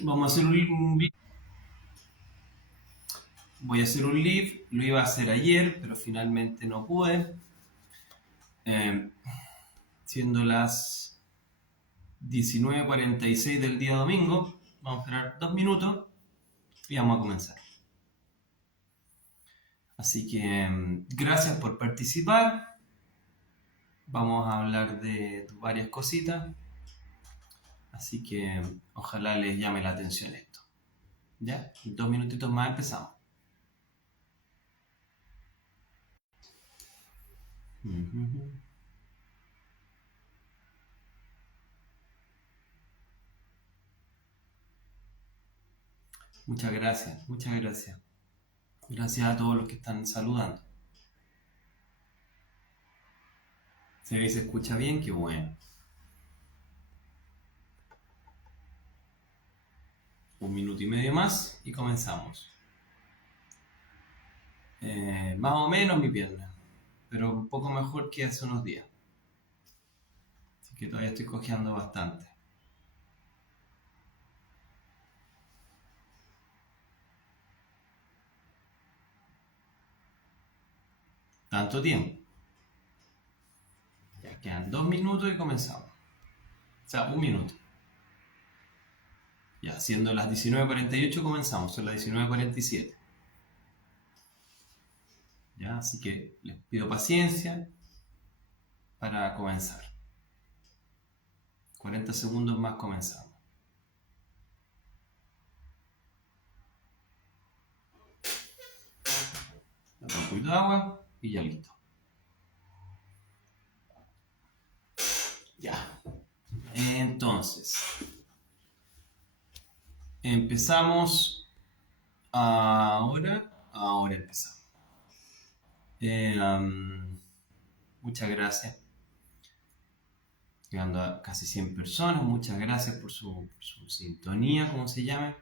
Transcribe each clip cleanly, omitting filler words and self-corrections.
Vamos a hacer un live. Voy a hacer un live. Lo iba a hacer ayer, pero finalmente no pude. Siendo las 19:46 del día domingo, vamos a esperar 2 minutos y vamos a comenzar. Así que gracias por participar. Vamos a hablar de varias cositas. Así que ojalá les llame la atención esto. ¿Ya? En 2 minutitos más empezamos. Muchas gracias, muchas gracias. Gracias a todos los que están saludando. Si me se escucha bien, qué bueno. 1 minuto y medio más y comenzamos. Más o menos mi pierna, pero un poco mejor que hace unos días. Así que todavía estoy cojeando bastante. Tanto tiempo. Ya quedan 2 minutos y comenzamos. O sea, 1 minuto. Ya, siendo las 19:48 comenzamos, son las 19:47. Ya, así que les pido paciencia para comenzar. 40 segundos más comenzamos. Un poquito de agua y ya listo. Ya. Entonces, empezamos ahora. Ahora empezamos. Muchas gracias. Llegando a casi 100 personas. Muchas gracias por su sintonía, como se llame.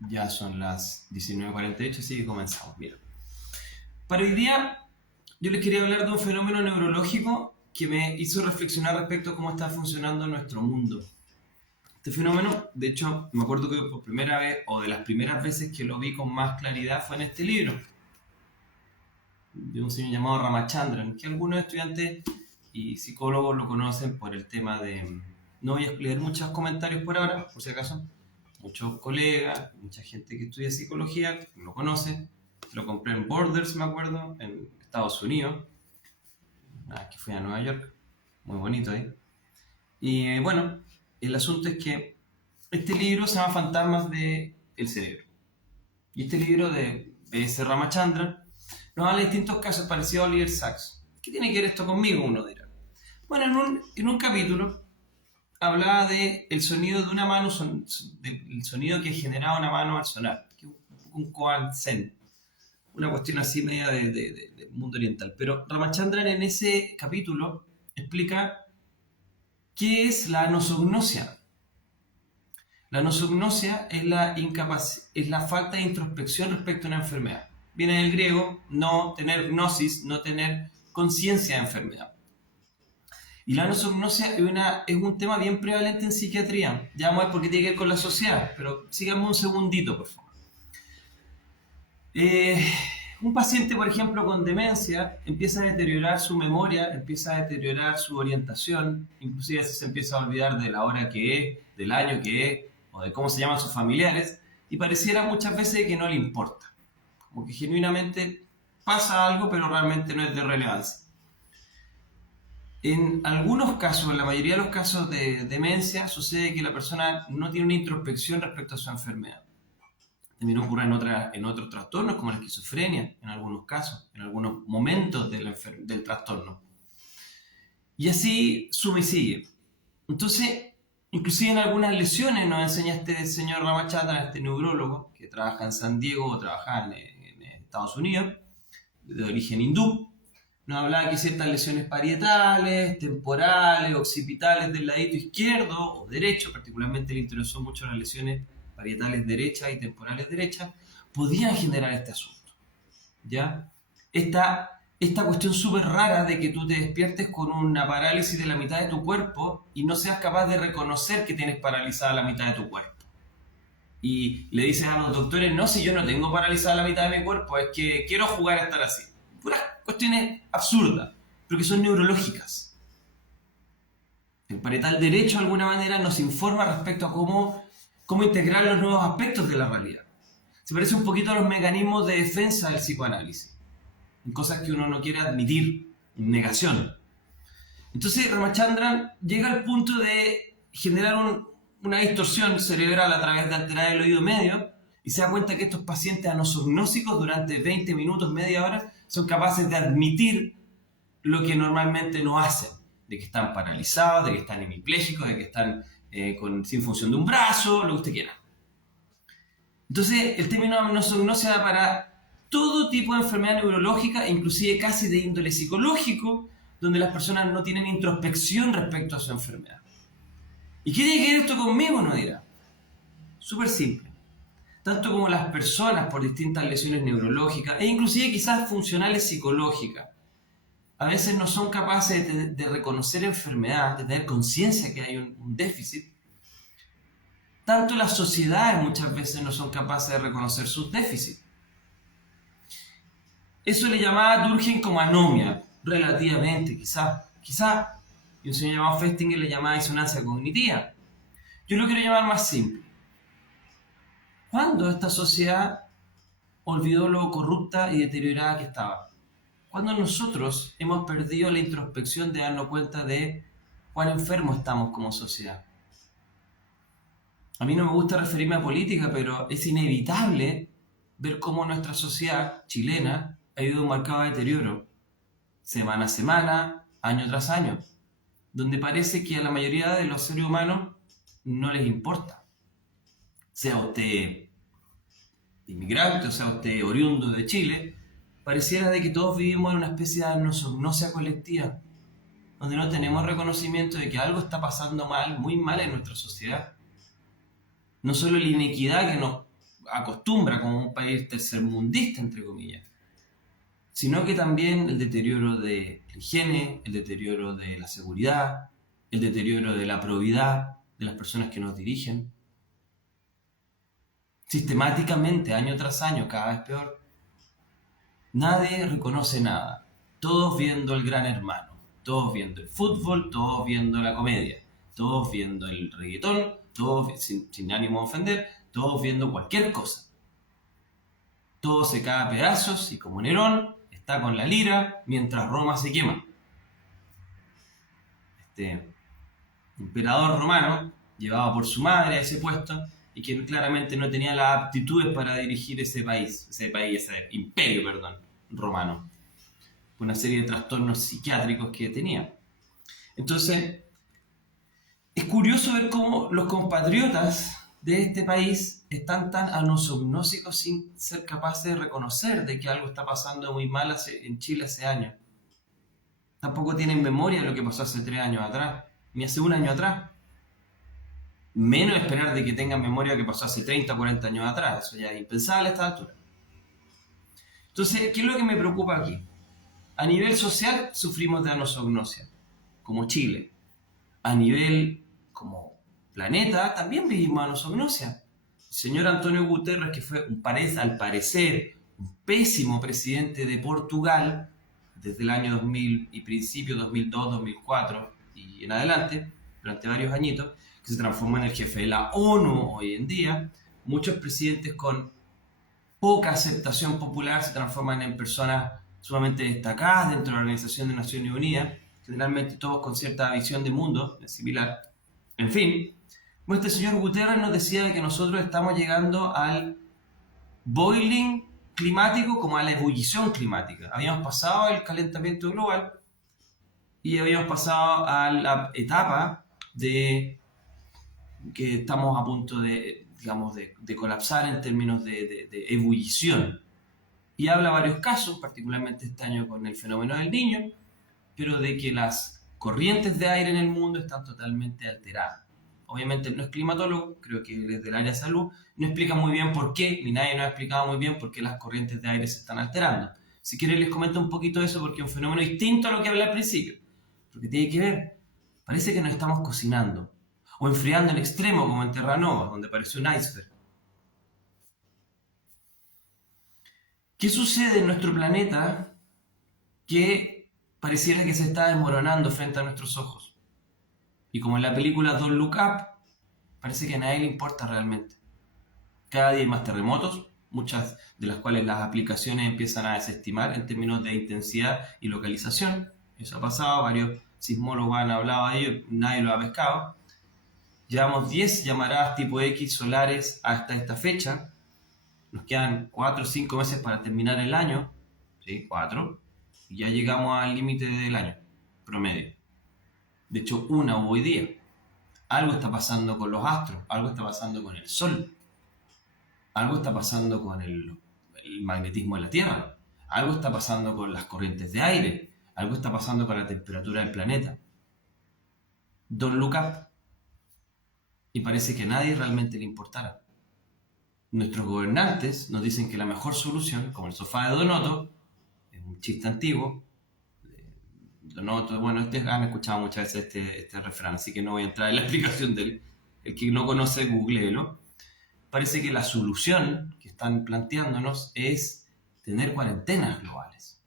Ya son las 19:48, así que comenzamos. Mira. Para hoy día, yo les quería hablar de un fenómeno neurológico que me hizo reflexionar respecto a cómo está funcionando nuestro mundo. Este fenómeno, de hecho, me acuerdo que por primera vez, o de las primeras veces que lo vi con más claridad, fue en este libro de un señor llamado Ramachandran, que algunos estudiantes y psicólogos lo conocen por el tema de... No voy a leer muchos comentarios por ahora, por si acaso. Muchos colegas, mucha gente que estudia psicología lo conoce. Lo compré en Borders, me acuerdo, en Estados Unidos. Una vez que fui a Nueva York. Muy bonito ahí. Y bueno, el asunto es que este libro se llama Fantasmas del Cerebro. Y este libro de B.S. Ramachandran nos habla de distintos casos parecidos a Oliver Sacks. ¿Qué tiene que ver esto conmigo? Uno dirá. Bueno, en un capítulo hablaba de el sonido de una mano, del sonido que generaba una mano al sonar, que es un koan zen, una cuestión así media del mundo oriental. Pero Ramachandran en ese capítulo explica qué es la anosognosia. La anosognosia es la falta de introspección respecto a una enfermedad. Viene del griego, no tener gnosis, no tener conciencia de enfermedad. Y la anosognosia es un tema bien prevalente en psiquiatría. Ya vamos a ver por qué tiene que ver con la sociedad, pero sigamos un segundito, por favor. Un paciente, por ejemplo, con demencia, empieza a deteriorar su memoria, empieza a deteriorar su orientación, inclusive se empieza a olvidar de la hora que es, del año que es, o de cómo se llaman sus familiares, y pareciera muchas veces que no le importa. Como que genuinamente pasa algo, pero realmente no es de relevancia. En algunos casos, en la mayoría de los casos de demencia, sucede que la persona no tiene una introspección respecto a su enfermedad. También ocurre en otros trastornos, como la esquizofrenia, en algunos casos, en algunos momentos del trastorno. Y así sube y sigue. Entonces, inclusive en algunas lesiones nos enseña este señor Ramachandran, este neurólogo, que trabaja en San Diego o trabaja en Estados Unidos, de origen hindú. Nos hablaba que ciertas lesiones parietales, temporales, occipitales del ladito izquierdo o derecho, particularmente le interesó mucho las lesiones parietales derechas y temporales derechas, podían generar este asunto. ¿Ya? Esta cuestión súper rara de que tú te despiertes con una parálisis de la mitad de tu cuerpo y no seas capaz de reconocer que tienes paralizada la mitad de tu cuerpo. y le dices a los doctores, no, si yo no tengo paralizada la mitad de mi cuerpo, es que quiero jugar a estar así. Puras cuestiones absurdas, pero que son neurológicas. El parietal derecho, de alguna manera, nos informa respecto a cómo integrar los nuevos aspectos de la realidad. Se parece un poquito a los mecanismos de defensa del psicoanálisis, en cosas que uno no quiere admitir, en negación. Entonces Ramachandran llega al punto de generar una distorsión cerebral a través de alterar el oído medio y se da cuenta que estos pacientes anosognósicos durante 20 minutos, media hora, son capaces de admitir lo que normalmente no hacen, de que están paralizados, de que están hemipléjicos, de que están sin función de un brazo, lo que usted quiera. Entonces el término anosognosia da para todo tipo de enfermedad neurológica, inclusive casi de índole psicológico, donde las personas no tienen introspección respecto a su enfermedad. ¿Y qué tiene que ver esto conmigo? No dirá. Súper simple. Tanto como las personas por distintas lesiones neurológicas e inclusive quizás funcionales psicológicas, a veces no son capaces de reconocer enfermedad, de tener conciencia que hay un déficit. Tanto las sociedades muchas veces no son capaces de reconocer sus déficits. Eso le llamaba Durkheim como anomia, relativamente, quizás. Y un señor llamado Festinger le llamaba disonancia cognitiva. Yo lo quiero llamar más simple. ¿Cuándo esta sociedad olvidó lo corrupta y deteriorada que estaba? ¿Cuándo nosotros hemos perdido la introspección de darnos cuenta de cuán enfermos estamos como sociedad? A mí no me gusta referirme a política, pero es inevitable ver cómo nuestra sociedad chilena ha ido un marcado deterioro, semana a semana, año tras año, donde parece que a la mayoría de los seres humanos no les importa. Sea usted inmigrante o sea usted oriundo de Chile, pareciera de que todos vivimos en una especie de anosognosia colectiva, donde no tenemos reconocimiento de que algo está pasando mal, muy mal en nuestra sociedad. No solo la inequidad que nos acostumbra como un país tercermundista, entre comillas, sino que también el deterioro de la higiene, el deterioro de la seguridad, el deterioro de la probidad de las personas que nos dirigen. Sistemáticamente, año tras año, cada vez peor. Nadie reconoce nada. Todos viendo el Gran Hermano, todos viendo el fútbol, todos viendo la comedia, todos viendo el reggaetón, todos sin ánimo de ofender, todos viendo cualquier cosa. Todo se cae a pedazos y como Nerón está con la lira mientras Roma se quema. Este emperador romano, llevado por su madre a ese puesto y que claramente no tenía las aptitudes para dirigir ese imperio romano, por una serie de trastornos psiquiátricos que tenía. Entonces, es curioso ver cómo los compatriotas de este país están tan anosognósicos sin ser capaces de reconocer de que algo está pasando muy mal en Chile hace años. Tampoco tienen memoria de lo que pasó hace 3 años atrás, ni hace 1 año atrás. Menos esperar de que tengan memoria de lo que pasó hace 30 o 40 años atrás. Eso ya es impensable a esta altura. Entonces, ¿qué es lo que me preocupa aquí? A nivel social sufrimos de anosognosia, como Chile. A nivel como planeta también vivimos anosognosia. El señor António Guterres, que fue al parecer un pésimo presidente de Portugal desde el año 2000 y principio 2002, 2004 y en adelante, durante varios añitos, que se transformó en el jefe de la ONU hoy en día. Muchos presidentes con poca aceptación popular se transforman en personas sumamente destacadas dentro de la Organización de Naciones Unidas, generalmente todos con cierta visión de mundo similar. En fin, este señor Guterres nos decía que nosotros estamos llegando al boiling climático como a la ebullición climática. Habíamos pasado el calentamiento global y habíamos pasado a la etapa de que estamos a punto de colapsar en términos de ebullición. Y habla varios casos, particularmente este año con el fenómeno del Niño, pero de que las corrientes de aire en el mundo están totalmente alteradas. Obviamente no es climatólogo, creo que desde el área de salud no explica muy bien por qué, ni nadie nos ha explicado muy bien por qué las corrientes de aire se están alterando. Si quieren les comento un poquito eso porque es un fenómeno distinto a lo que hablé al principio. Porque tiene que ver, parece que nos estamos cocinando o enfriando en extremo como en Terranova, donde apareció un iceberg. ¿Qué sucede en nuestro planeta que pareciera que se está desmoronando frente a nuestros ojos? Y como en la película Don't Look Up, parece que a nadie le importa realmente. Cada día hay más terremotos, muchas de las cuales las aplicaciones empiezan a desestimar en términos de intensidad y localización. Eso ha pasado, varios sismólogos han hablado de ello, nadie lo ha pescado. Llevamos 10 llamaradas tipo X solares hasta esta fecha. Nos quedan 4 o 5 meses para terminar el año. ¿Sí? 4. Y ya llegamos al límite del año, promedio. De hecho, una hubo hoy día. Algo está pasando con los astros, algo está pasando con el Sol, algo está pasando con el magnetismo de la Tierra, algo está pasando con las corrientes de aire, algo está pasando con la temperatura del planeta. Don't look up. Y parece que a nadie realmente le importara. Nuestros gobernantes nos dicen que la mejor solución, como el sofá de Donoto, es un chiste antiguo. Donoto, bueno, han escuchado muchas veces este refrán, así que no voy a entrar en la explicación de él. El que no conoce, googleelo. Parece que la solución que están planteándonos es tener cuarentenas globales.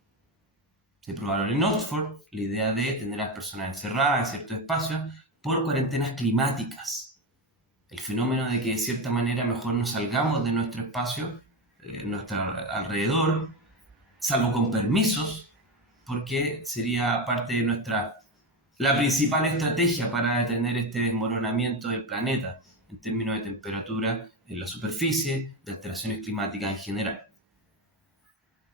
Se probaron en Oxford la idea de tener a las personas encerradas en ciertos espacios por cuarentenas climáticas. El fenómeno de que de cierta manera mejor nos salgamos de nuestro espacio, nuestro alrededor, salvo con permisos, porque sería parte de la principal estrategia para detener este desmoronamiento del planeta en términos de temperatura en la superficie, de alteraciones climáticas en general.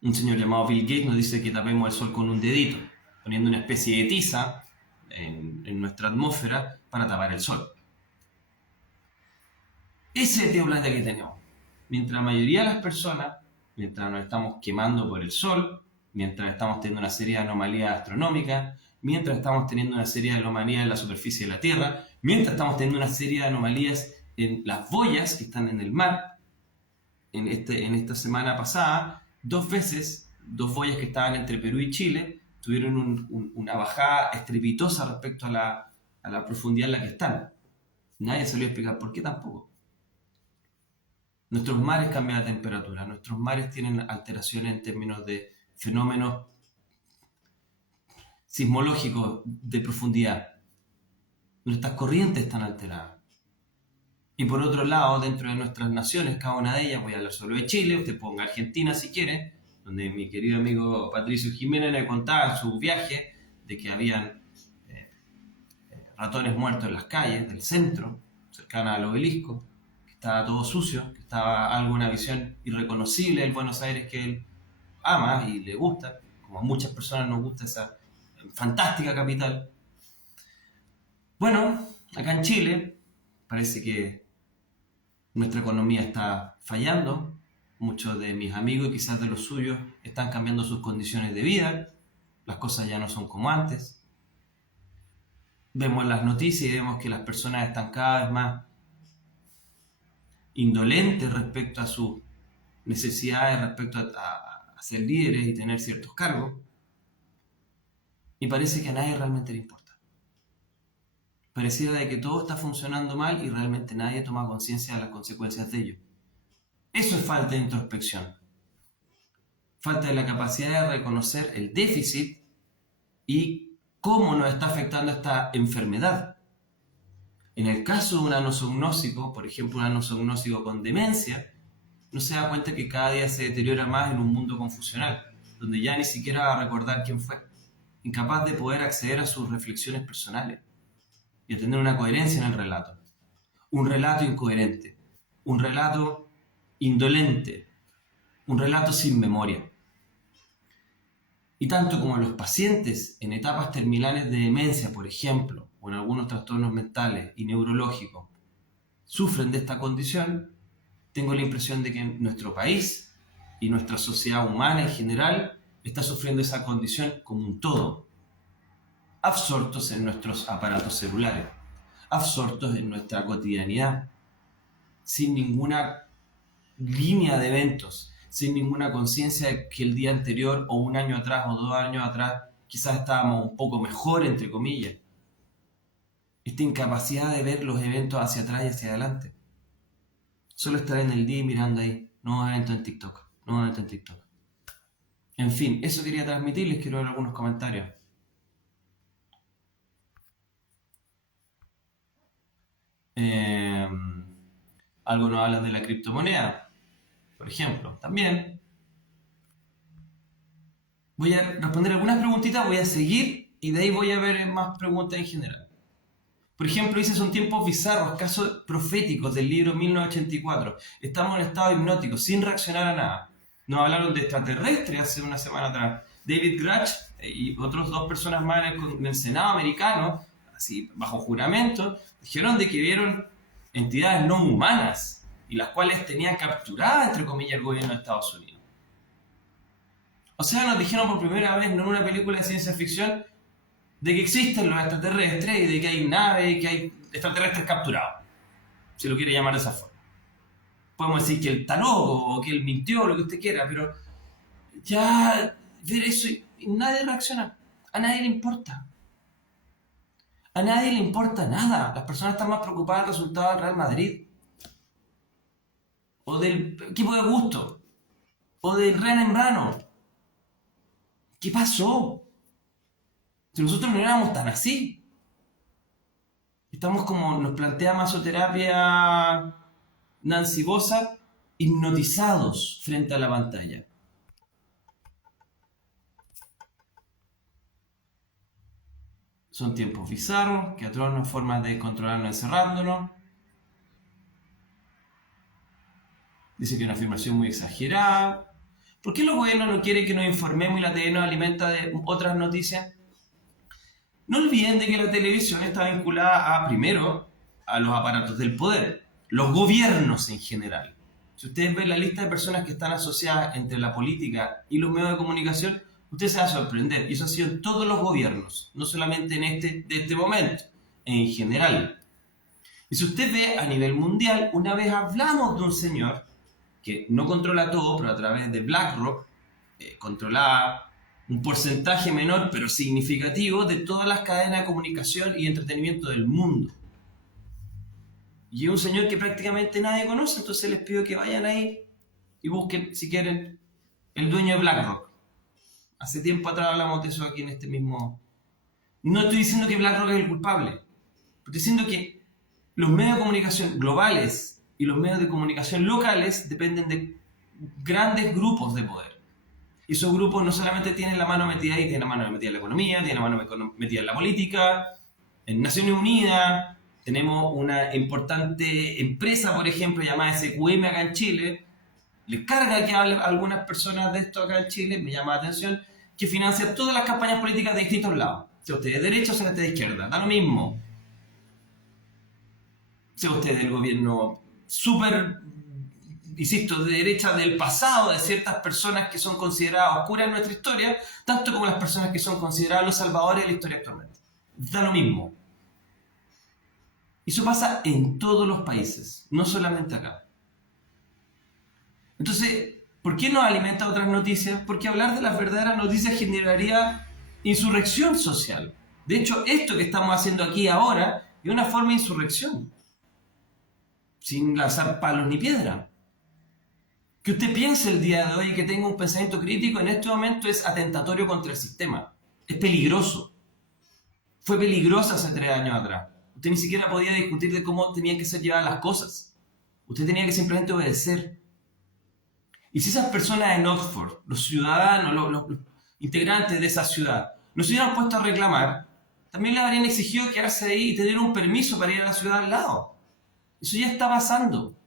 Un señor llamado Bill Gates nos dice que tapemos el sol con un dedito, poniendo una especie de tiza en nuestra atmósfera para tapar el sol. Ese es el planeta que tenemos. Mientras la mayoría de las personas, mientras nos estamos quemando por el sol, mientras estamos teniendo una serie de anomalías astronómicas, mientras estamos teniendo una serie de anomalías en la superficie de la Tierra, mientras estamos teniendo una serie de anomalías en las boyas que están en el mar. En esta semana pasada, 2 veces, 2 boyas que estaban entre Perú y Chile tuvieron una bajada estrepitosa respecto a la profundidad en la que están. Nadie salió a explicar por qué tampoco. Nuestros mares cambian de temperatura, nuestros mares tienen alteraciones en términos de fenómenos sismológicos de profundidad. Nuestras corrientes están alteradas. Y por otro lado, dentro de nuestras naciones, cada una de ellas, voy a hablar solo de Chile, usted ponga Argentina si quiere, donde mi querido amigo Patricio Jiménez le contaba en su viaje de que habían ratones muertos en las calles del centro, cercanas al obelisco, que estaba todo sucio, que estaba una visión irreconocible del Buenos Aires que él ama y le gusta, como a muchas personas nos gusta esa fantástica capital. Bueno, acá en Chile parece que nuestra economía está fallando, muchos de mis amigos y quizás de los suyos están cambiando sus condiciones de vida, las cosas ya no son como antes. Vemos las noticias y vemos que las personas están cada vez más indolentes respecto a sus necesidades, respecto a ser líderes y tener ciertos cargos. Y parece que a nadie realmente le importa. Pareciera de que todo está funcionando mal y realmente nadie toma conciencia de las consecuencias de ello. Eso es falta de introspección. Falta de la capacidad de reconocer el déficit y cómo nos está afectando esta enfermedad. En el caso de un anosognósico, por ejemplo un anosognósico con demencia, no se da cuenta que cada día se deteriora más en un mundo confusional, donde ya ni siquiera va a recordar quién fue, incapaz de poder acceder a sus reflexiones personales y a tener una coherencia en el relato. Un relato incoherente, un relato indolente, un relato sin memoria. Y tanto como los pacientes en etapas terminales de demencia, por ejemplo, o en algunos trastornos mentales y neurológicos, sufren de esta condición, tengo la impresión de que nuestro país y nuestra sociedad humana en general está sufriendo esa condición como un todo, absortos en nuestros aparatos celulares, absortos en nuestra cotidianidad, sin ninguna línea de eventos, sin ninguna conciencia de que el día anterior o un año atrás o 2 años atrás quizás estábamos un poco mejor, entre comillas. Esta incapacidad de ver los eventos hacia atrás y hacia adelante. Solo estar en el día y mirando ahí, nuevo evento en TikTok, nuevo evento en TikTok. En fin, eso quería transmitirles, quiero ver algunos comentarios. Eh, Algunos hablan de la criptomoneda, por ejemplo, también. Voy a responder algunas preguntitas, voy a seguir y de ahí voy a ver más preguntas en general. Por ejemplo, dice, son tiempos bizarros, casos proféticos del libro 1984. Estamos en estado hipnótico, sin reaccionar a nada. Nos hablaron de extraterrestres hace una semana atrás. David Grach y otros dos personas más en el Senado americano, así bajo juramento, dijeron de que vieron entidades no humanas y las cuales tenían capturada, entre comillas, el gobierno de Estados Unidos. O sea, nos dijeron por primera vez, no en una película de ciencia ficción, de que existen los extraterrestres y de que hay naves y que hay extraterrestres capturados, si lo quiere llamar de esa forma. Podemos decir que él está loco o que él mintió, lo que usted quiera, pero ya ver eso y nadie reacciona. A nadie le importa. A nadie le importa nada. Las personas están más preocupadas del resultado del Real Madrid o del equipo de gusto o del Real Embrano. ¿Qué pasó? Si nosotros no éramos tan así. Estamos como nos plantea masoterapia Nancy Bosa, hipnotizados frente a la pantalla. Son tiempos bizarros, que atronan formas de controlarnos encerrándonos. Dice que es una afirmación muy exagerada. ¿Por qué los gobiernos no quieren que nos informemos y la TV nos alimenta de otras noticias? No olviden de que la televisión está vinculada a, primero, a los aparatos del poder, los gobiernos en general. Si ustedes ven la lista de personas que están asociadas entre la política y los medios de comunicación, usted se va a sorprender. Y eso ha sido en todos los gobiernos, no solamente en de este momento, en general. Y si usted ve a nivel mundial, una vez hablamos de un señor que no controla todo, pero a través de BlackRock controlaba un porcentaje menor pero significativo de todas las cadenas de comunicación y entretenimiento del mundo. Y es un señor que prácticamente nadie conoce, entonces les pido que vayan ahí y busquen, si quieren, el dueño de BlackRock. Hace tiempo atrás hablamos de eso aquí en este mismo... No estoy diciendo que BlackRock es el culpable, estoy diciendo que los medios de comunicación globales y los medios de comunicación locales dependen de grandes grupos de poder. Y esos grupos no solamente tienen la mano metida ahí, tienen la mano metida en la economía, tienen la mano metida en la política, en Naciones Unidas. Tenemos una importante empresa, por ejemplo, llamada SQM acá en Chile. Le carga que hable a algunas personas de esto acá en Chile, me llama la atención, que financia todas las campañas políticas de distintos lados. Sea usted de derecha o sea usted de izquierda, da lo mismo. Sea usted del gobierno súper, insisto, de derecha del pasado, de ciertas personas que son consideradas oscuras en nuestra historia, tanto como las personas que son consideradas los salvadores de la historia actualmente. Da lo mismo. Y eso pasa en todos los países, no solamente acá. Entonces, ¿por qué nos alimenta otras noticias? Porque hablar de las verdaderas noticias generaría insurrección social. De hecho, esto que estamos haciendo aquí ahora es una forma de insurrección, sin lanzar palos ni piedra. Que usted piense el día de hoy y que tenga un pensamiento crítico en este momento es atentatorio contra el sistema. Es peligroso. Fue peligrosa hace 3 años atrás. Usted ni siquiera podía discutir de cómo tenían que ser llevadas las cosas. Usted tenía que simplemente obedecer. Y si esas personas en Oxford, los ciudadanos, los integrantes de esa ciudad, no se hubieran puesto a reclamar, también le habrían exigido quedarse ahí y tener un permiso para ir a la ciudad al lado. Eso ya está pasando.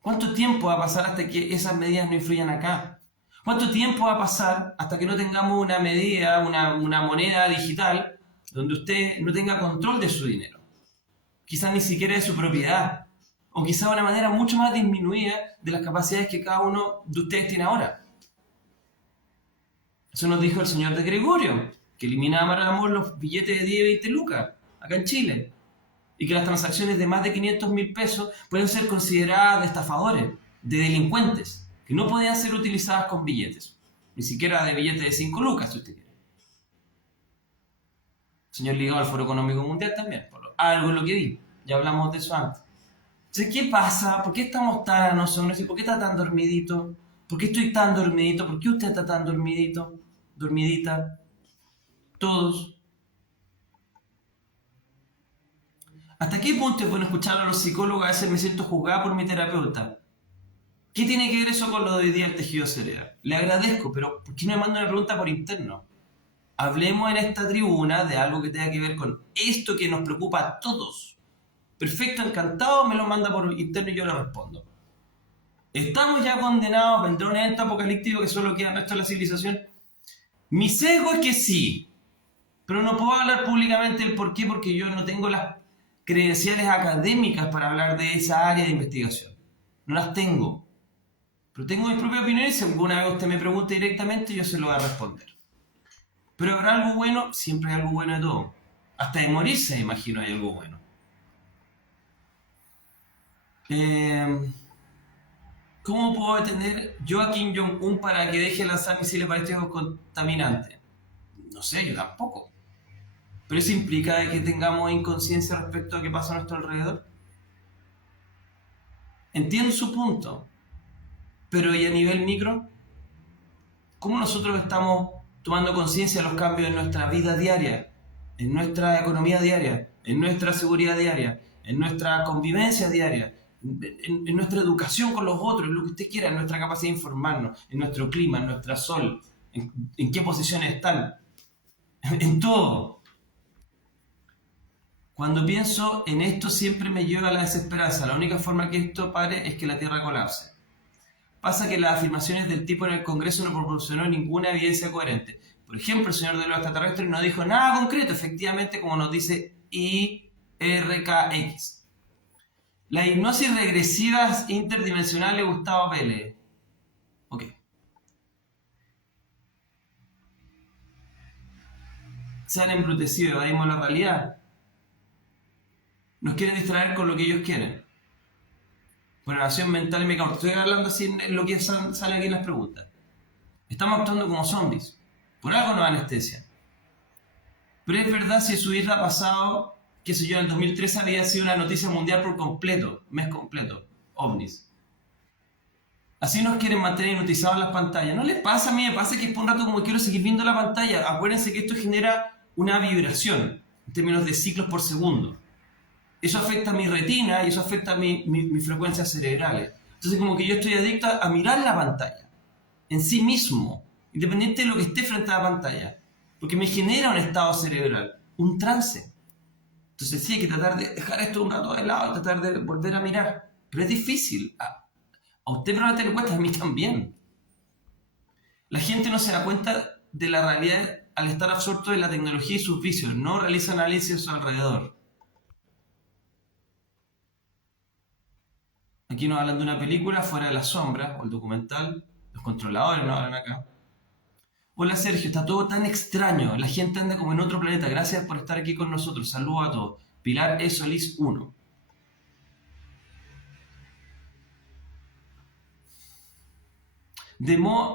¿Cuánto tiempo va a pasar hasta que esas medidas no influyan acá? ¿Cuánto tiempo va a pasar hasta que no tengamos una medida, una moneda digital donde usted no tenga control de su dinero? Quizás ni siquiera de su propiedad. O quizás de una manera mucho más disminuida de las capacidades que cada uno de ustedes tiene ahora. Eso nos dijo el señor de Gregorio, que eliminamos los billetes de 10 y 20 lucas acá en Chile. Y que las transacciones de más de 500.000 pesos pueden ser consideradas de estafadores, de delincuentes, que no podían ser utilizadas con billetes, ni siquiera de billetes de 5 lucas, si usted quiere. El señor ligado al Foro Económico Mundial también, algo es lo que vi, ya hablamos de eso antes. Entonces, ¿qué pasa? ¿Por qué estamos tan anosones? ¿Y por qué está tan dormidito? ¿Por qué estoy tan dormidito? ¿Por qué usted está tan dormidito? Dormidita. Todos. ¿Hasta qué punto es bueno escuchar a los psicólogos? A veces me siento juzgada por mi terapeuta. ¿Qué tiene que ver eso con lo de hoy día el tejido cerebral? Le agradezco, pero ¿por qué no me manda una pregunta por interno? Hablemos en esta tribuna de algo que tenga que ver con esto que nos preocupa a todos. Perfecto, encantado, me lo manda por interno y yo le respondo. ¿Estamos ya condenados? ¿Vendrá un evento apocalíptico que solo queda el resto de la civilización? Mi sesgo es que sí, pero no puedo hablar públicamente el por qué, porque yo no tengo las credenciales académicas para hablar de esa área de investigación. No las tengo. Pero tengo mis propias opiniones y si alguna vez usted me pregunte directamente, yo se lo voy a responder. Pero habrá algo bueno, siempre hay algo bueno de todo. Hasta de morirse, me imagino, hay algo bueno. ¿Cómo puedo detener yo a Kim Jong-un para que deje de lanzar misiles balísticos contaminantes? No sé, yo tampoco. ¿Pero eso implica que tengamos inconsciencia respecto a qué pasa a nuestro alrededor? Entiendo su punto. Pero ¿y a nivel micro? ¿Cómo nosotros estamos tomando conciencia de los cambios en nuestra vida diaria, en nuestra economía diaria, en nuestra seguridad diaria, en nuestra convivencia diaria, en nuestra educación con los otros, en lo que usted quiera, en nuestra capacidad de informarnos, en nuestro clima, en nuestra sol, en qué posiciones están, en todo? Cuando pienso en esto siempre me lleva a la desesperanza. La única forma que esto pare es que la Tierra colapse. Pasa que las afirmaciones del tipo en el Congreso no proporcionó ninguna evidencia coherente. Por ejemplo, el señor de los extraterrestres no dijo nada concreto, efectivamente, como nos dice IRKX. La hipnosis regresiva interdimensional de Gustavo Pérez. Ok. Se han embrutecido, evadimos la realidad. Nos quieren distraer con lo que ellos quieren. Programación mental y mecánica. Estoy hablando así en lo que sale aquí en las preguntas. Estamos actuando como zombies. Por algo nos anestesia. Pero es verdad si su vida pasado, qué sé yo, en el 2013 había sido una noticia mundial por completo, mes completo, ovnis. Así nos quieren mantener hipnotizados en las pantallas. ¿No les pasa? A mí me pasa que es por un rato como quiero seguir viendo la pantalla. Acuérdense que esto genera una vibración en términos de ciclos por segundo. Eso afecta a mi retina y eso afecta a mis frecuencias cerebrales. Entonces como que yo estoy adicta a mirar la pantalla en sí mismo, independiente de lo que esté frente a la pantalla, porque me genera un estado cerebral, un trance. Entonces sí hay que tratar de dejar esto un rato de lado y tratar de volver a mirar, pero es difícil. A usted probablemente le cuesta, a mí también. La gente no se da cuenta de la realidad al estar absorto en la tecnología y sus vicios, no realiza análisis a su alrededor. Aquí nos hablan de una película, Fuera de las sombras, o el documental. Los controladores nos hablan acá. Hola Sergio, está todo tan extraño. La gente anda como en otro planeta. Gracias por estar aquí con nosotros. Saludos a todos. Pilar E. Solís 1.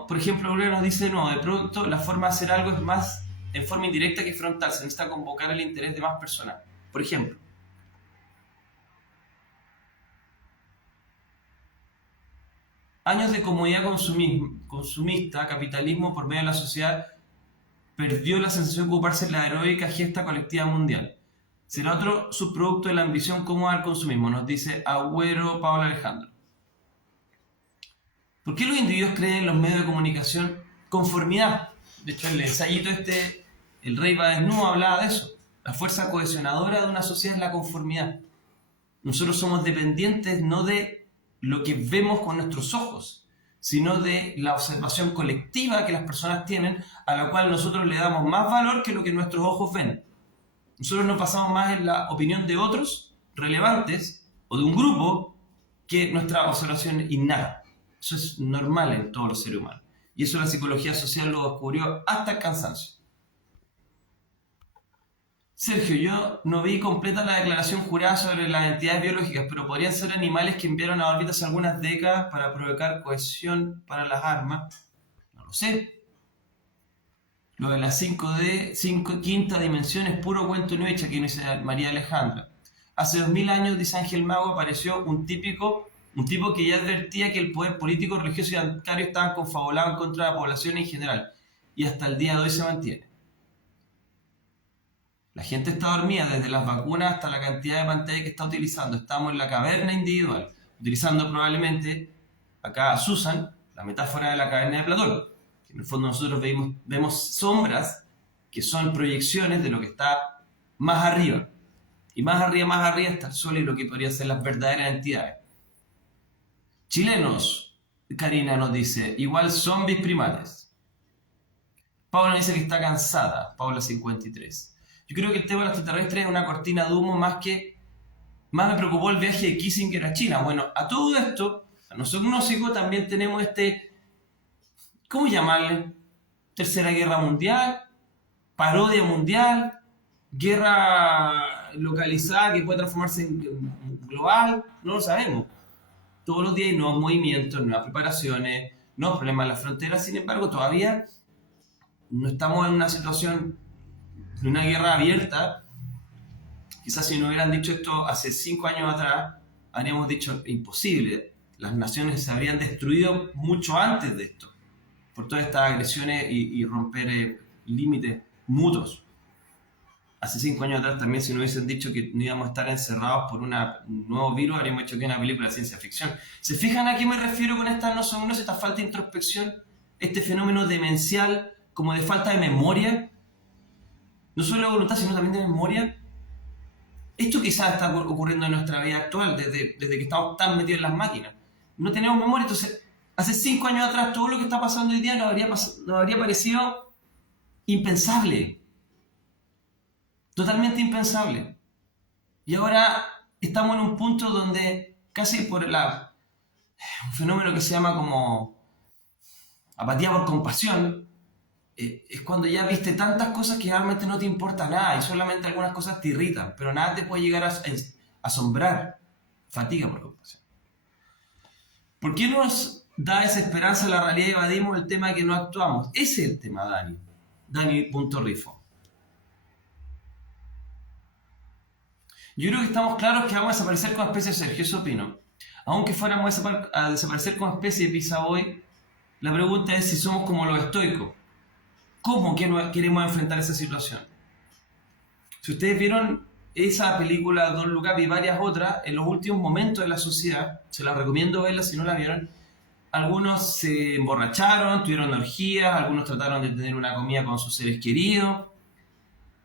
Por ejemplo, Gloria nos dice, no, de pronto la forma de hacer algo es más en forma indirecta que frontal. Se necesita convocar el interés de más personas. Por ejemplo. Años de comodidad consumista, capitalismo por medio de la sociedad, perdió la sensación de ocuparse en la heroica gesta colectiva mundial. Será otro subproducto de la ambición cómoda al consumismo, nos dice Agüero Pablo Alejandro. ¿Por qué los individuos creen en los medios de comunicación? Conformidad. De hecho, el ensayito El Rey va desnudo, hablaba de eso. La fuerza cohesionadora de una sociedad es la conformidad. Nosotros somos dependientes no de lo que vemos con nuestros ojos, sino de la observación colectiva que las personas tienen, a la cual nosotros le damos más valor que lo que nuestros ojos ven. Nosotros nos basamos más en la opinión de otros relevantes o de un grupo que nuestra observación innata. Eso es normal en todos los seres humanos. Y eso la psicología social lo descubrió hasta el cansancio. Sergio, yo no vi completa la declaración jurada sobre las entidades biológicas, pero podrían ser animales que enviaron a órbitas algunas décadas para provocar cohesión para las armas. No lo sé. Lo de la 5D, quinta dimensión, es puro cuento nuevo, aquí nos dice María Alejandra. Hace 2000 años, dice Ángel Mago, apareció un típico Un tipo que ya advertía que el poder político, religioso y bancario estaban confabulados en contra de la población en general. Y hasta el día de hoy se mantiene. La gente está dormida desde las vacunas hasta la cantidad de pantalla que está utilizando. Estamos en la caverna individual, utilizando probablemente, acá Susan, la metáfora de la caverna de Platón. Que en el fondo nosotros vemos sombras que son proyecciones de lo que está más arriba. Y más arriba está el sol y lo que podrían ser las verdaderas entidades. Chilenos, Karina nos dice, igual zombies primates. Paula dice que está cansada, Paula 53. Yo creo que el tema de los extraterrestres es una cortina de humo más me preocupó el viaje de Kissinger a China. Bueno, a todo esto, a nosotros gnósticos también tenemos ¿cómo llamarle? Tercera Guerra Mundial, parodia mundial, guerra localizada que puede transformarse en global, no lo sabemos. Todos los días hay nuevos movimientos, nuevas preparaciones, nuevos problemas en la frontera, sin embargo todavía no estamos en una situación de una guerra abierta. Quizás si no hubieran dicho esto hace 5 años atrás, habríamos dicho imposible. Las naciones se habrían destruido mucho antes de esto, por todas estas agresiones y romper límites mutuos. Hace 5 años atrás también, si no hubiesen dicho que no íbamos a estar encerrados por un nuevo virus, habríamos hecho que una película de ciencia ficción. ¿Se fijan a qué me refiero con esta falta de introspección? Este fenómeno demencial, como de falta de memoria. No solo de voluntad, sino también de memoria. Esto quizás está ocurriendo en nuestra vida actual, desde que estamos tan metidos en las máquinas. No tenemos memoria, entonces, hace 5 años atrás, todo lo que está pasando hoy día nos habría parecido impensable. Totalmente impensable. Y ahora estamos en un punto donde casi por un fenómeno que se llama como apatía por compasión, es cuando ya viste tantas cosas que realmente no te importa nada y solamente algunas cosas te irritan, pero nada te puede llegar a asombrar. Fatiga por compasión. ¿Por qué nos da esa esperanza la realidad y evadimos el tema de que no actuamos? Ese es el tema, Dani. Dani.rifo. Yo creo que estamos claros que vamos a desaparecer como especie, Sergio, eso opino. Aunque fuéramos a desaparecer como especie de Pizza Boy, la pregunta es si somos como los estoicos. ¿Cómo queremos enfrentar esa situación? Si ustedes vieron esa película Don Look Up y varias otras, en los últimos momentos de la sociedad, se las recomiendo verla si no la vieron, algunos se emborracharon, tuvieron orgías, algunos trataron de tener una comida con sus seres queridos.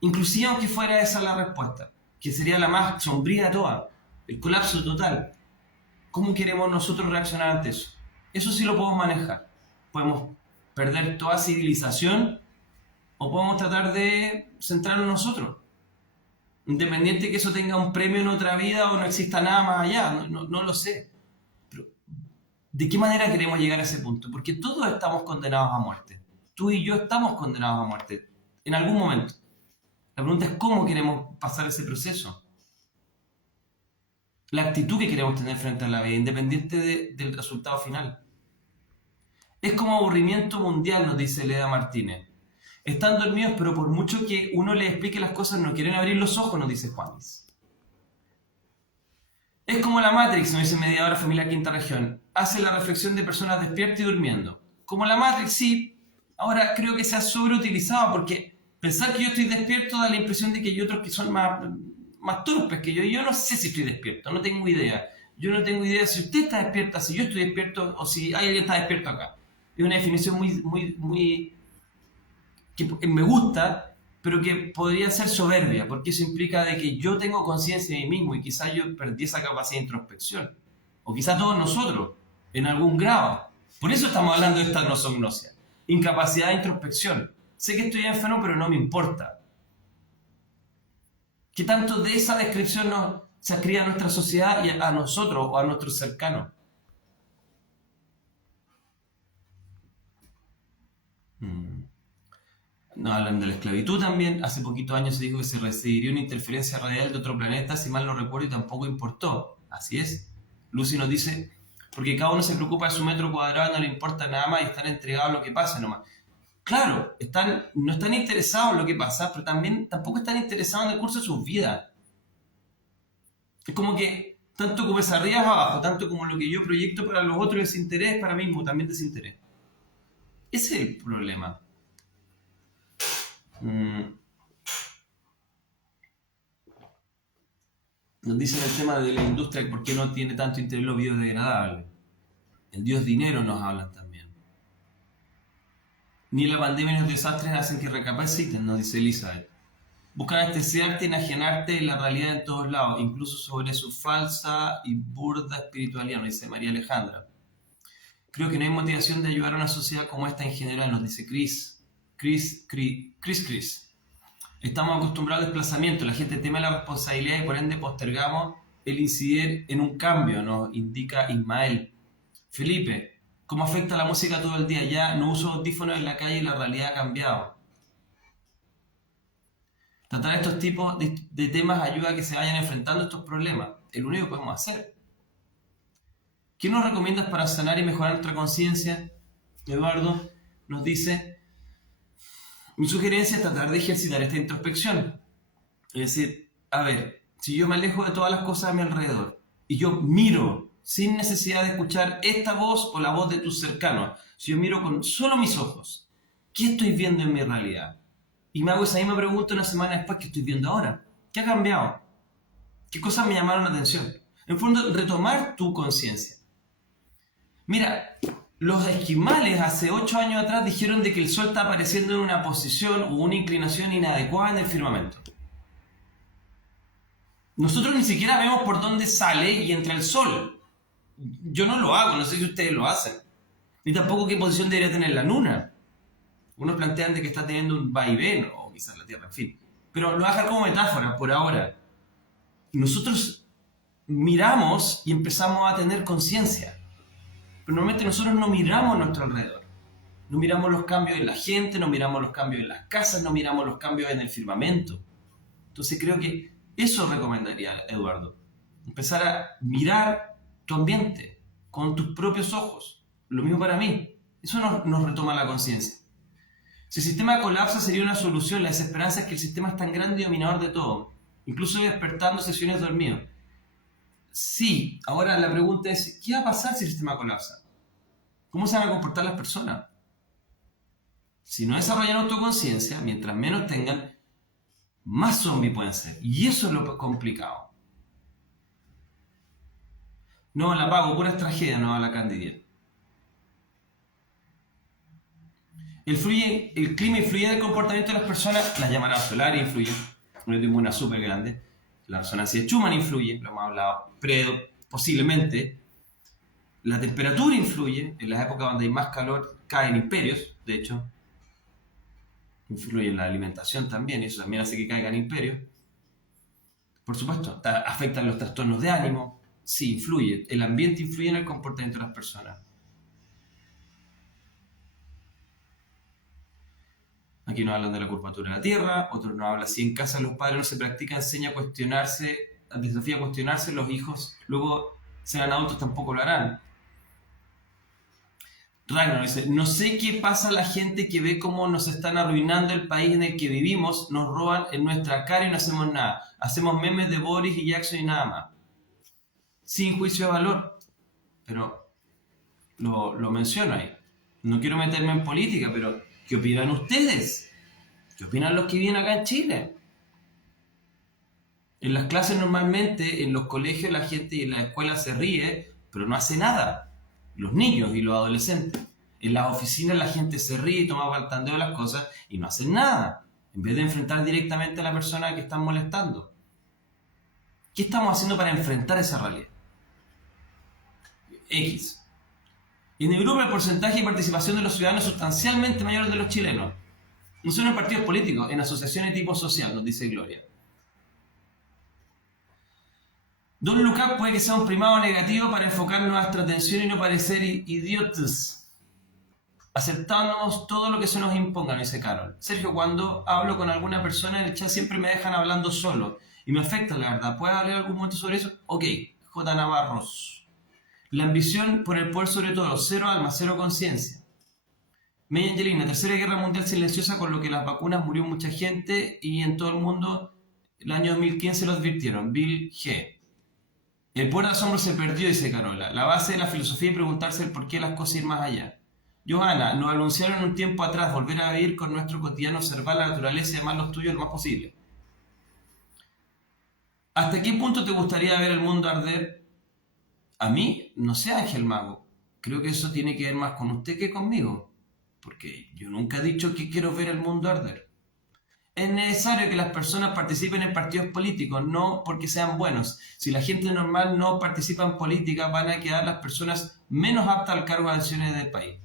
Inclusive aunque fuera esa la respuesta, que sería la más sombría de todas, el colapso total. ¿Cómo queremos nosotros reaccionar ante eso? Eso sí lo podemos manejar. Podemos perder toda civilización o podemos tratar de centrarnos en nosotros. Independiente que eso tenga un premio en otra vida o no exista nada más allá, no lo sé. Pero, ¿de qué manera queremos llegar a ese punto? Porque todos estamos condenados a muerte. Tú y yo estamos condenados a muerte en algún momento. La pregunta es cómo queremos pasar ese proceso. La actitud que queremos tener frente a la vida, independiente del resultado final. Es como aburrimiento mundial, nos dice Leda Martínez. Están dormidos, pero por mucho que uno les explique las cosas, no quieren abrir los ojos, nos dice Juanis. Es como la Matrix, nos dice Mediadora Familiar Quinta Región. Hace la reflexión de personas despiertas y durmiendo. Como la Matrix, sí. Ahora creo que se ha sobreutilizado porque pensar que yo estoy despierto da la impresión de que hay otros que son más torpes que yo. Yo no sé si estoy despierto, no tengo idea. Yo no tengo idea si usted está despierta, si yo estoy despierto o si alguien está despierto acá. Es una definición muy que me gusta, pero que podría ser soberbia, porque eso implica de que yo tengo conciencia de mí mismo y quizás yo perdí esa capacidad de introspección. O quizás todos nosotros, en algún grado. Por eso estamos hablando de esta nosognosia. Incapacidad de introspección. Sé que estoy enfermo, pero no me importa. ¿Qué tanto de esa descripción se adscribe a nuestra sociedad y a nosotros o a nuestros cercanos? Nos hablan de la esclavitud también. Hace poquitos años se dijo que se recibiría una interferencia radial de otro planeta, si mal no recuerdo, y tampoco importó. Así es. Lucy nos dice, porque cada uno se preocupa de su metro cuadrado, no le importa nada más y están entregados a lo que pase nomás. Claro, no están interesados en lo que pasa, pero tampoco están interesados en el curso de sus vidas. Es como que Tanto como es arriba es abajo, tanto como lo que yo proyecto para los otros es interés, para mí mismo también desinterés. Ese es el problema. Nos dicen el tema de la industria, ¿por qué no tiene tanto interés lo biodegradable? El dios dinero nos hablan también. Ni la pandemia ni los desastres hacen que recapaciten, nos dice Elizabeth. Buscan anestesiarte y enajenarte en la realidad en todos lados, incluso sobre su falsa y burda espiritualidad, nos dice María Alejandra. Creo que no hay motivación de ayudar a una sociedad como esta en general, nos dice Chris. Estamos acostumbrados al desplazamiento, la gente teme la responsabilidad y por ende postergamos el incidir en un cambio, nos indica Ismael. Felipe, ¿cómo afecta la música todo el día? Ya no uso audífonos en la calle y la realidad ha cambiado. Tratar estos tipos de temas ayuda a que se vayan enfrentando estos problemas. Es lo único que podemos hacer. ¿Qué nos recomiendas para sanar y mejorar nuestra conciencia? Eduardo nos dice, mi sugerencia es tratar de ejercitar esta introspección. Es decir, a ver, si yo me alejo de todas las cosas a mi alrededor y yo miro sin necesidad de escuchar esta voz o la voz de tus cercanos, si yo miro con solo mis ojos, ¿qué estoy viendo en mi realidad? Y me hago esa misma pregunta una semana después, ¿qué estoy viendo ahora? ¿Qué ha cambiado? ¿Qué cosas me llamaron la atención? En el fondo, retomar tu conciencia. Mira, los esquimales hace 8 años atrás dijeron de que el Sol está apareciendo en una posición o una inclinación inadecuada en el firmamento. Nosotros ni siquiera vemos por dónde sale y entra el Sol. Yo no lo hago, no sé si ustedes lo hacen. Ni tampoco qué posición debería tener la Luna. Unos plantean de que está teniendo un vaivén, o quizás la Tierra, en fin. Pero lo haga como metáfora por ahora. Nosotros miramos y empezamos a tener conciencia. Pero normalmente nosotros no miramos a nuestro alrededor. No miramos los cambios en la gente, no miramos los cambios en las casas, no miramos los cambios en el firmamento. Entonces creo que eso recomendaría, Eduardo. Empezar a mirar tu ambiente con tus propios ojos. Lo mismo para mí. Eso nos retoma la conciencia. Si el sistema colapsa sería una solución, la desesperanza es que el sistema es tan grande y dominador de todo, incluso despertando sesiones dormidos. Sí, ahora la pregunta es, ¿qué va a pasar si el sistema colapsa? ¿Cómo se van a comportar las personas? Si no desarrollan autoconciencia, mientras menos tengan, más zombies pueden ser. Y eso es lo complicado. No, la pago, pura tragedia, no a la Candidez. El clima influye en el comportamiento de las personas, las llamadas solares influyen, una tribuna súper grande, la resonancia de Schumann influye, lo hemos hablado, posiblemente, la temperatura influye, en las épocas donde hay más calor caen imperios, de hecho, influye en la alimentación también, y eso también hace que caigan imperios. Por supuesto, afectan los trastornos de ánimo, sí, influye, el ambiente influye en el comportamiento de las personas. Aquí nos hablan de la curvatura de la Tierra, otros nos hablan si en casa los padres no se practica, enseña a cuestionarse, desafía a cuestionarse, los hijos luego sean adultos tampoco lo harán. Ragnar dice, no sé qué pasa a la gente que ve cómo nos están arruinando el país en el que vivimos, nos roban en nuestra cara y no hacemos nada. Hacemos memes de Boris y Jackson y nada más. Sin juicio de valor. Pero lo menciono ahí. No quiero meterme en política, pero ¿qué opinan ustedes? ¿Qué opinan los que viven acá en Chile? En las clases normalmente, en los colegios la gente y en la escuela se ríe, pero no hace nada. Los niños y los adolescentes. En las oficinas la gente se ríe y toma para el tandeo las cosas y no hacen nada. En vez de enfrentar directamente a la persona que están molestando. ¿Qué estamos haciendo para enfrentar esa realidad? X. En Europa el porcentaje de participación de los ciudadanos es sustancialmente mayor de los chilenos. No solo en partidos políticos, en asociaciones de tipo social, nos dice Gloria. Don Lucas puede que sea un primado negativo para enfocar nuestra atención y no parecer idiotas. Aceptamos todo lo que se nos imponga, nos dice Carol. Sergio, cuando hablo con alguna persona en el chat siempre me dejan hablando solo. Y me afecta, la verdad. ¿Puedes hablar algún momento sobre eso? Ok, J. Navarros. La ambición por el poder sobre todo, cero alma, cero conciencia. Media Angelina, tercera guerra mundial silenciosa con lo que las vacunas murió mucha gente y en todo el mundo el año 2015 lo advirtieron. Bill G. El poder de asombro se perdió, dice Carola. La base de la filosofía es preguntarse el por qué las cosas ir más allá. Johanna, nos anunciaron un tiempo atrás volver a vivir con nuestro cotidiano, observar la naturaleza y amar los tuyos lo más posible. ¿Hasta qué punto te gustaría ver el mundo arder? A mí, no sé, Ángel Mago. Creo que eso tiene que ver más con usted que conmigo. Porque yo nunca he dicho que quiero ver el mundo arder. Es necesario que las personas participen en partidos políticos, no porque sean buenos. Si la gente normal no participa en política, van a quedar las personas menos aptas al cargo de acciones del país.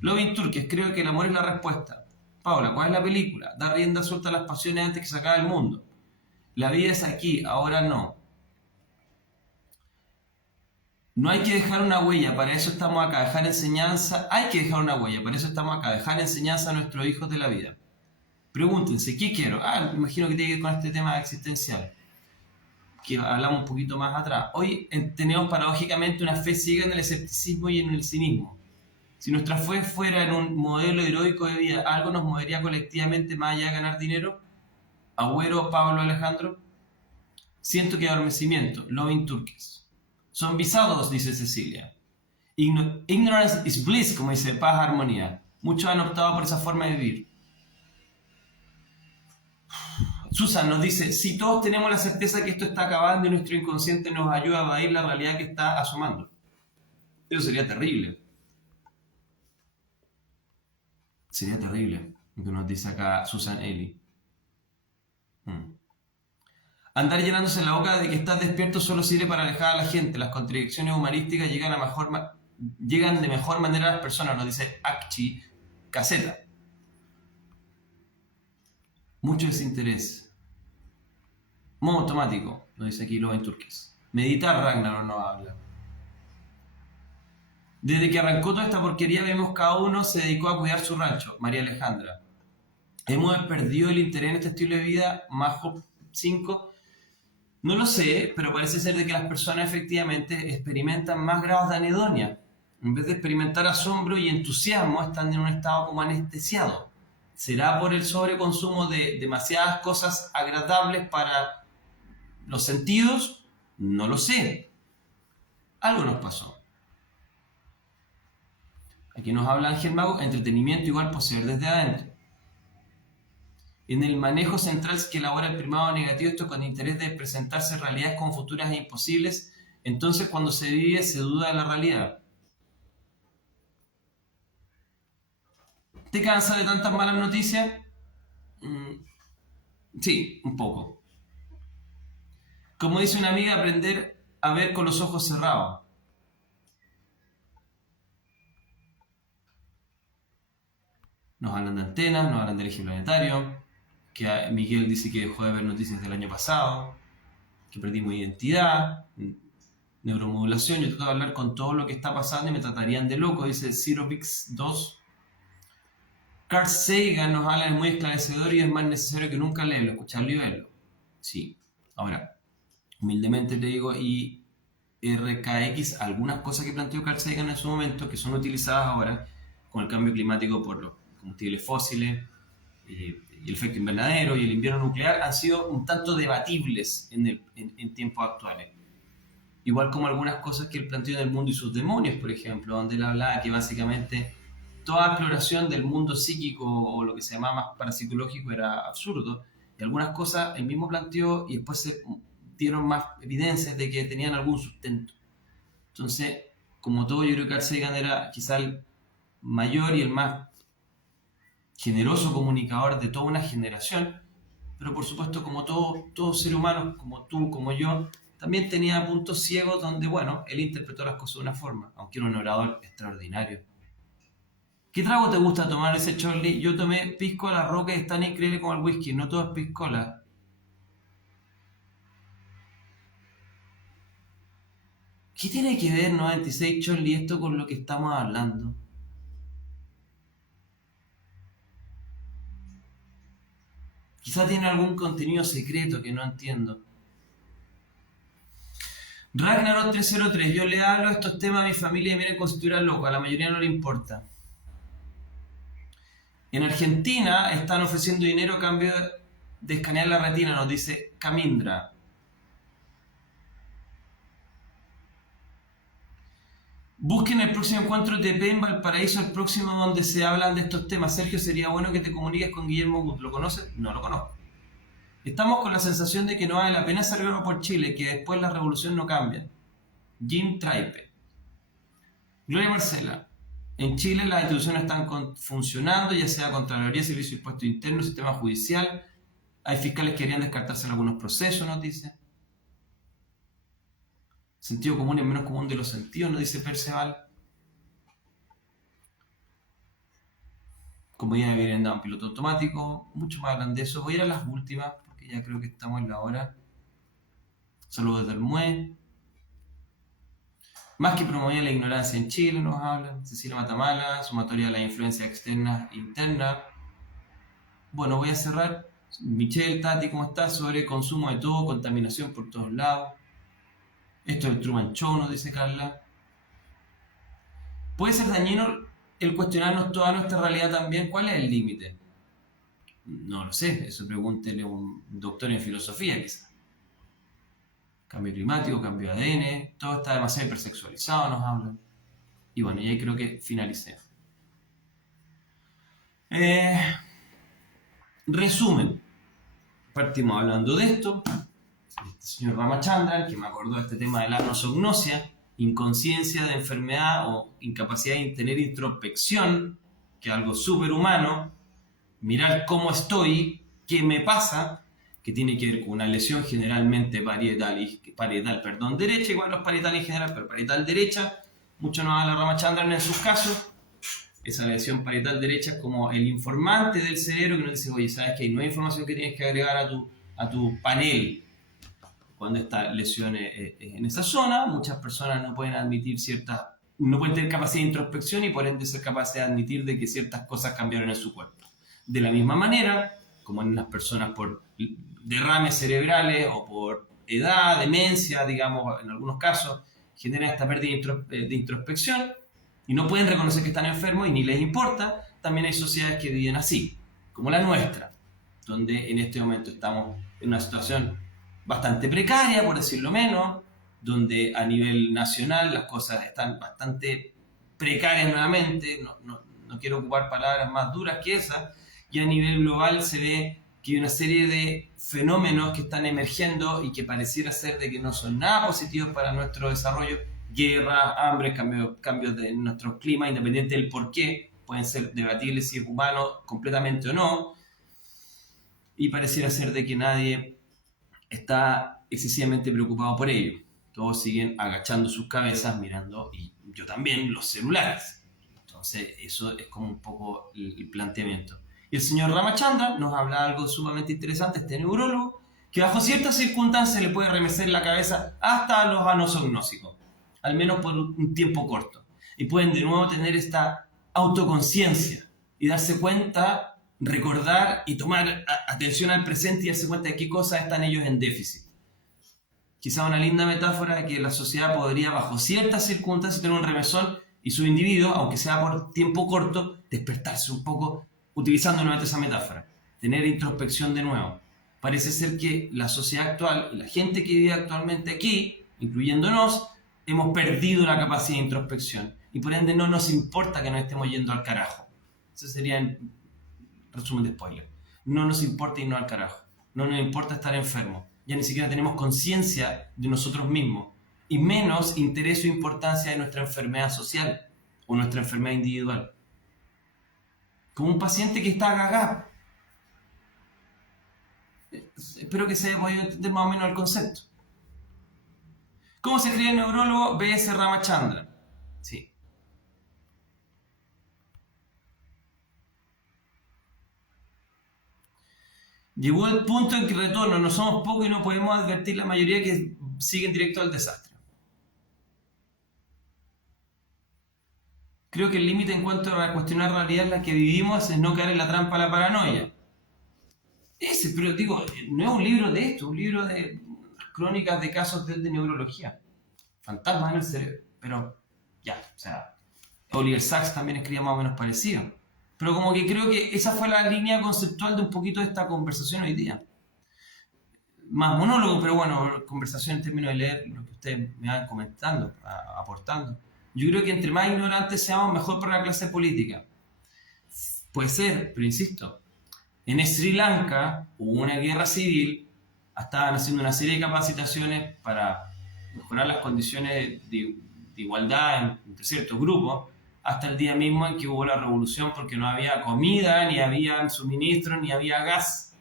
Lovin Turques, creo que el amor es la respuesta. Paula, ¿cuál es la película? Da rienda suelta a las pasiones antes que se acabe el mundo. La vida es aquí, ahora no. No hay que dejar una huella, para eso estamos acá, dejar enseñanza. Hay que dejar una huella, para eso estamos acá, dejar enseñanza a nuestros hijos de la vida. Pregúntense, ¿qué quiero? Me imagino que tiene que ver con este tema existencial, que hablamos un poquito más atrás. Hoy tenemos paradójicamente una fe ciega en el escepticismo y en el cinismo. Si nuestra fe fuera en un modelo heroico de vida, ¿algo nos movería colectivamente más allá de ganar dinero? Agüero, Pablo, Alejandro. Siento que adormecimiento, Loving Turkeys. Son visados, dice Cecilia. Ignorance is bliss, como dice Paz Armonía. Muchos han optado por esa forma de vivir. Susan nos dice, si todos tenemos la certeza que esto está acabando y nuestro inconsciente nos ayuda a evadir la realidad que está asomando. Eso sería terrible. Sería terrible, lo que nos dice acá Susan Ely. Andar llenándose la boca de que estás despierto solo sirve para alejar a la gente. Las contradicciones humanísticas llegan de mejor manera a las personas, nos dice Akchi Caseta. Mucho desinterés. Modo automático, nos dice aquí Loven Turques. Meditar, Ragnar nos habla. Desde que arrancó toda esta porquería vemos cada uno se dedicó a cuidar su rancho, María Alejandra. Hemos perdido el interés en este estilo de vida, Majo 5. No lo sé, pero parece ser de que las personas efectivamente experimentan más grados de anedonia. En vez de experimentar asombro y entusiasmo, están en un estado como anestesiado. ¿Será por el sobreconsumo de demasiadas cosas agradables para los sentidos? No lo sé. Algo nos pasó. Aquí nos habla Ángel Mago, entretenimiento igual poseer desde adentro. En el manejo central que elabora el primado negativo, esto con interés de presentarse realidades como futuras e imposibles, entonces cuando se vive se duda de la realidad. ¿Te cansas de tantas malas noticias? Sí, un poco. Como dice una amiga, aprender a ver con los ojos cerrados. Nos hablan de antenas, nos hablan del eje planetario, que Miguel dice que dejó de ver noticias del año pasado, que perdimos identidad, neuromodulación. Yo trato de hablar con todo lo que está pasando y me tratarían de loco, dice Zeropix 2. Carl Sagan nos habla, es muy esclarecedor y es más necesario que nunca leerlo, escucharlo y verlo. Sí. Ahora, humildemente le digo, y RKX, algunas cosas que planteó Carl Sagan en su momento, que son utilizadas ahora con el cambio climático por los combustibles fósiles, y el efecto invernadero y el invierno nuclear, han sido un tanto debatibles en tiempos actuales. Igual como algunas cosas que él planteó en El mundo y sus demonios, por ejemplo, donde él hablaba que básicamente toda exploración del mundo psíquico o lo que se llamaba más parapsicológico era absurdo, y algunas cosas él mismo planteó y después se dieron más evidencias de que tenían algún sustento. Entonces, como todo, yo creo que Carl Sagan era quizá el mayor y el más generoso comunicador de toda una generación, pero por supuesto, como todo ser humano, como tú, como yo, también tenía puntos ciegos donde, bueno, él interpretó las cosas de una forma, aunque era un orador extraordinario. ¿Qué trago te gusta tomar ese Charlie? Yo tomé pisco a la roca y es tan increíble como el whisky, no todo es piscola. ¿Qué tiene que ver 96 Charlie esto con lo que estamos hablando? Quizá tiene algún contenido secreto que no entiendo. Ragnarok 303, yo le hablo de estos temas a mi familia y miren como si estuviera loco, a la mayoría no le importa. En Argentina están ofreciendo dinero a cambio de escanear la retina, nos dice Camindra. Busquen el próximo encuentro TP en Valparaíso, el próximo donde se hablan de estos temas. Sergio, sería bueno que te comuniques con Guillermo Gut. ¿Lo conoces? No lo conozco. Estamos con la sensación de que no vale la pena salir por Chile, que después la revolución no cambia. Jim Traipe. Gloria Marcela. En Chile las instituciones están funcionando, ya sea Contraloría, Servicio de Impuesto Interno, Sistema Judicial. Hay fiscales que querían descartarse en algunos procesos, nos dice. Sentido común es menos común de los sentidos, nos dice Perceval. Como ya me vienen dando un piloto automático, mucho más hablan de eso. Voy a ir a las últimas, porque ya creo que estamos en la hora. Saludos desde el MUE. Más que promover la ignorancia en Chile, nos hablan. Cecilia Matamala, sumatoria de las influencias externas e internas. Bueno, voy a cerrar. Michelle, Tati, ¿cómo estás? Sobre consumo de todo, contaminación por todos lados. Esto es el Truman Show, nos dice Carla. ¿Puede ser dañino el cuestionarnos toda nuestra realidad también? ¿Cuál es el límite? No lo sé, eso pregúntele a un doctor en filosofía quizás. Cambio climático, cambio de ADN, todo está demasiado hipersexualizado, nos hablan. Y bueno, y ahí creo que finalicé. Resumen. Partimos hablando de esto. Este señor Ramachandran, que me acordó de este tema de la anosognosia, inconsciencia de enfermedad o incapacidad de tener introspección, que es algo súper humano, mirar cómo estoy, qué me pasa, que tiene que ver con una lesión generalmente parietal, derecha, igual los parietal en general, pero parietal derecha, mucho nos habla Ramachandran en sus casos. Esa lesión parietal derecha es como el informante del cerebro que nos dice, oye, sabes que hay nueva información que tienes que agregar a tu panel. Cuando esta lesión es en esa zona, muchas personas no pueden no pueden tener capacidad de introspección y por ende ser capaces de admitir de que ciertas cosas cambiaron en su cuerpo. De la misma manera, como en las personas por derrames cerebrales o por edad, demencia, digamos, en algunos casos, generan esta pérdida de introspección y no pueden reconocer que están enfermos y ni les importa. También hay sociedades que viven así, como la nuestra, donde en este momento estamos en una situación bastante precaria, por decirlo menos, donde a nivel nacional las cosas están bastante precarias nuevamente, no quiero ocupar palabras más duras que esas, y a nivel global se ve que hay una serie de fenómenos que están emergiendo y que pareciera ser de que no son nada positivos para nuestro desarrollo. Guerra, hambre, cambios de nuestro clima, independiente del por qué, pueden ser debatibles si es humano completamente o no, y pareciera ser de que nadie está excesivamente preocupado por ello. Todos siguen agachando sus cabezas, mirando, y yo también, los celulares. Entonces, eso es como un poco el planteamiento. Y el señor Ramachandran nos habla de algo sumamente interesante, este neurólogo, que bajo ciertas circunstancias le puede remecer la cabeza hasta a los anosognósicos, al menos por un tiempo corto. Y pueden de nuevo tener esta autoconciencia y darse cuenta, recordar y tomar atención al presente y darse cuenta de qué cosas están ellos en déficit. Quizá una linda metáfora de que la sociedad podría, bajo ciertas circunstancias, tener un remesón y su individuo, aunque sea por tiempo corto, despertarse un poco, utilizando nuevamente esa metáfora, tener introspección de nuevo. Parece ser que la sociedad actual y la gente que vive actualmente aquí, incluyéndonos, hemos perdido la capacidad de introspección y por ende no nos importa que nos estemos yendo al carajo. Ese sería en resumen de spoiler. No nos importa irnos al carajo, no nos importa estar enfermos, ya ni siquiera tenemos conciencia de nosotros mismos y menos interés o importancia de nuestra enfermedad social o nuestra enfermedad individual. Como un paciente que está gaga. Espero que se vaya a entender más o menos el concepto. ¿Cómo se escribe el neurólogo? B.S. Ramachandran. Sí. Llegó el punto en que retorno, no somos pocos y no podemos advertir la mayoría que siguen directo al desastre. Creo que el límite en cuanto a cuestionar la realidad en la que vivimos es no caer en la trampa de la paranoia. Pero digo, no es un libro de esto, un libro de crónicas de casos de neurología. Fantasmas en el cerebro. Pero ya, o sea, Oliver Sacks también escribía más o menos parecido. Pero como que creo que esa fue la línea conceptual de un poquito de esta conversación hoy día. Más monólogo, pero bueno, conversación en términos de leer lo que ustedes me van comentando, aportando. Yo creo que entre más ignorantes seamos, mejor para la clase política. Puede ser, pero insisto, en Sri Lanka hubo una guerra civil, estaban haciendo una serie de capacitaciones para mejorar las condiciones de igualdad entre ciertos grupos, hasta el día mismo en que hubo la revolución porque no había comida, ni había suministro, ni había gas.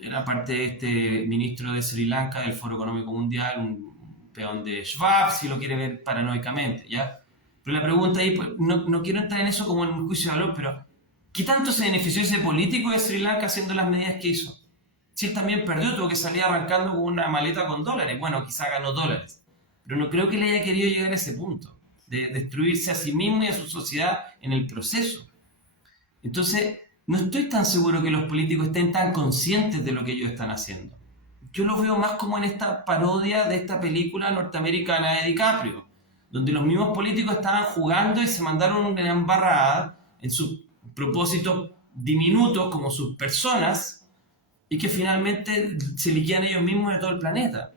Era parte de este ministro de Sri Lanka del Foro Económico Mundial, un peón de Schwab, si lo quiere ver paranoicamente, ¿ya? Pero la pregunta ahí, pues, no quiero entrar en eso como en un juicio de valor, pero ¿qué tanto se benefició ese político de Sri Lanka haciendo las medidas que hizo? Si él también perdió, tuvo que salir arrancando con una maleta con dólares. Bueno, quizá ganó dólares, pero no creo que le haya querido llegar a ese punto, de destruirse a sí mismo y a su sociedad en el proceso. Entonces, no estoy tan seguro que los políticos estén tan conscientes de lo que ellos están haciendo. Yo lo veo más como en esta parodia de esta película norteamericana de DiCaprio, donde los mismos políticos estaban jugando y se mandaron una embarrada en sus propósitos diminutos como sus personas y que finalmente se liquidan ellos mismos de todo el planeta.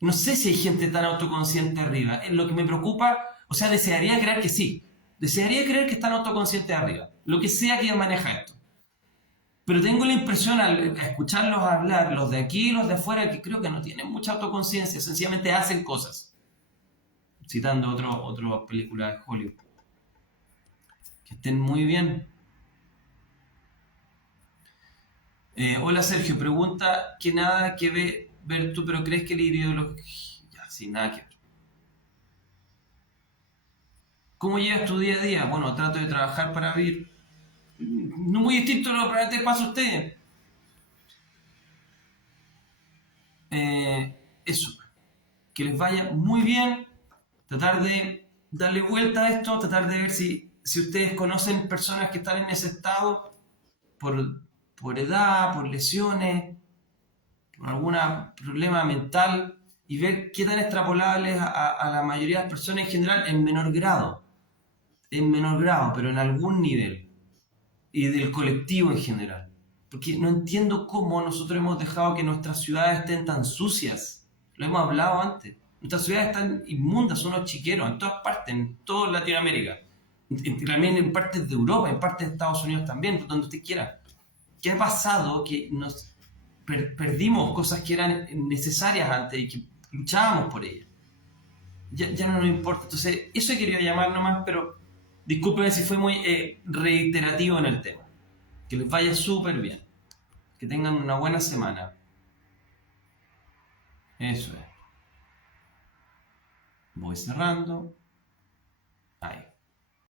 No sé si hay gente tan autoconsciente arriba. Es lo que me preocupa, o sea, desearía creer que sí. Desearía creer que están autoconscientes arriba. Lo que sea que maneja esto. Pero tengo la impresión al escucharlos hablar, los de aquí y los de afuera, que creo que no tienen mucha autoconciencia, sencillamente hacen cosas. Citando otra película de Hollywood. Que estén muy bien. Hola Sergio, pregunta que nada que ver tú, pero ¿crees que la ideología... Ya, sin nada que ver. ¿Cómo llevas tu día a día? Bueno, trato de trabajar para vivir. No muy distinto a lo que probablemente pasa a ustedes. Eso. Que les vaya muy bien. Tratar de darle vuelta a esto. Tratar de ver si ustedes conocen personas que están en ese estado por, por edad, por lesiones, por algún problema mental y ver qué tan extrapolables a la mayoría de las personas en general en menor grado, pero en algún nivel, y del colectivo en general. Porque no entiendo cómo nosotros hemos dejado que nuestras ciudades estén tan sucias. Lo hemos hablado antes. Nuestras ciudades están inmundas, son unos chiqueros en todas partes, en toda Latinoamérica. También en partes de Europa, en partes de Estados Unidos también, donde usted quiera. ¿Qué ha pasado? Que nos perdimos cosas que eran necesarias antes y que luchábamos por ellas. Ya no nos importa. Entonces, eso he querido llamar nomás, pero discúlpenme si fue muy reiterativo en el tema. Que les vaya súper bien. Que tengan una buena semana. Eso es. Voy cerrando. Ahí.